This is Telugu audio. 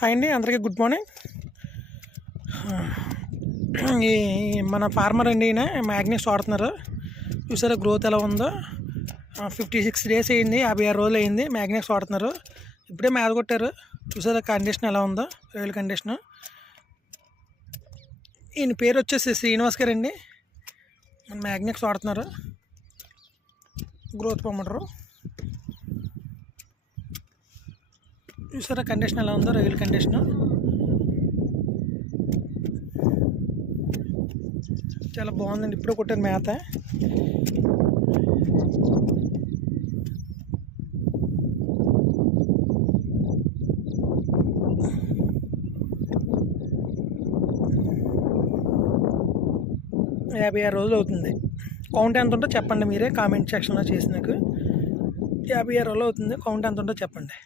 హాయ్ అండి, అందరికీ గుడ్ మార్నింగ్. ఈ మన ఫార్మర్ అండి, ఈయన మ్యాగ్నెక్స్ వాడుతున్నారు. చూసారా గ్రోత్ ఎలా ఉందో. 56 డేస్ అయింది, 56 రోజులు అయింది మ్యాగ్నెక్స్ వాడుతున్నారు. ఇప్పుడే మేత కొట్టారు. చూసారా కండిషన్ ఎలా ఉందో, రైల్ కండిషన్. ఈయన పేరు వచ్చేసి శ్రీనివాస్ గారు అండి. మన మ్యాగ్నెక్స్ వాడుతున్నారు, గ్రోత్ ప్రమోటరు. చూసారా కండిషన్ ఎలా ఉందో, రైల్ కండిషన్. చాలా బాగుందండి, ఇప్పుడే కొట్టాను మేత. యాభై 56 రోజులు అవుతుంది. కౌంట్ ఎంత ఉంటుందో చెప్పండి, మీరే కామెంట్ సెక్షన్లో చేసి నాకు. 56 రోజులు అవుతుంది, కౌంట్ ఎంత ఉంటుందో చెప్పండి.